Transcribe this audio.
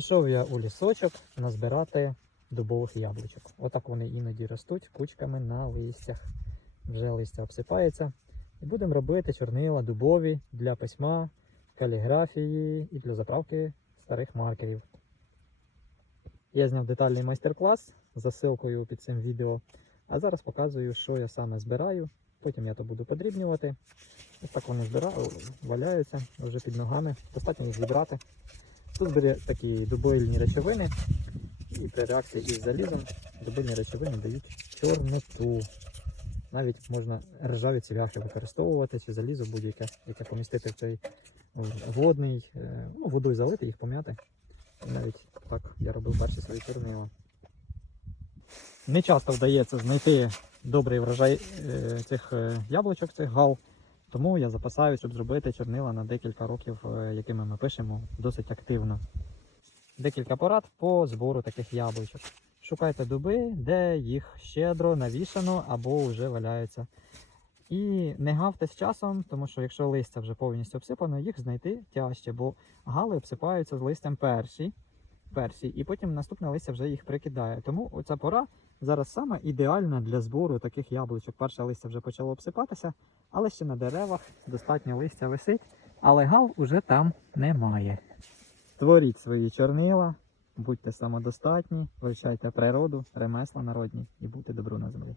Пішов я у лісочок назбирати дубових яблучок. Отак вони іноді ростуть кучками на листях. Вже листя обсипається. І будемо робити чорнила дубові для письма, каліграфії і для заправки старих маркерів. Я зняв детальний майстер-клас з засилкою під цим відео. А зараз показую, що я саме збираю. Потім я то буду подрібнювати. Ось так вони збираю, валяються вже під ногами. Достатньо їх зібрати. Тут збері такі дубильні речовини. І при реакції із залізом дубильні речовини дають чорноту. Навіть можна ржаві цвяхи використовувати чи залізо будь-яке, яке помістити в цей водний, е, ну, водою залити, їх пом'яти. Навіть так я робив перші свої чорнила. Не часто вдається знайти добрий врожай е, цих е, яблучок, цих гал. Тому я запасаю, щоб зробити чорнила на декілька років, е, якими ми пишемо досить активно. Декілька порад по збору таких яблучок. Шукайте дуби, де їх щедро навішано або вже валяються. І не гавте з часом, тому що якщо листя вже повністю обсипано, їх знайти тяжче, бо гали обсипаються з листям перші, перші, і потім наступне листя вже їх прикидає. Тому оця пора зараз саме ідеальна для збору таких яблучок. Перше листя вже почало обсипатися, але ще на деревах достатньо листя висить, але гал уже там немає. Творіть свої чорнила, будьте самодостатні, вивчайте природу, ремесла народні і будьте добру на землі.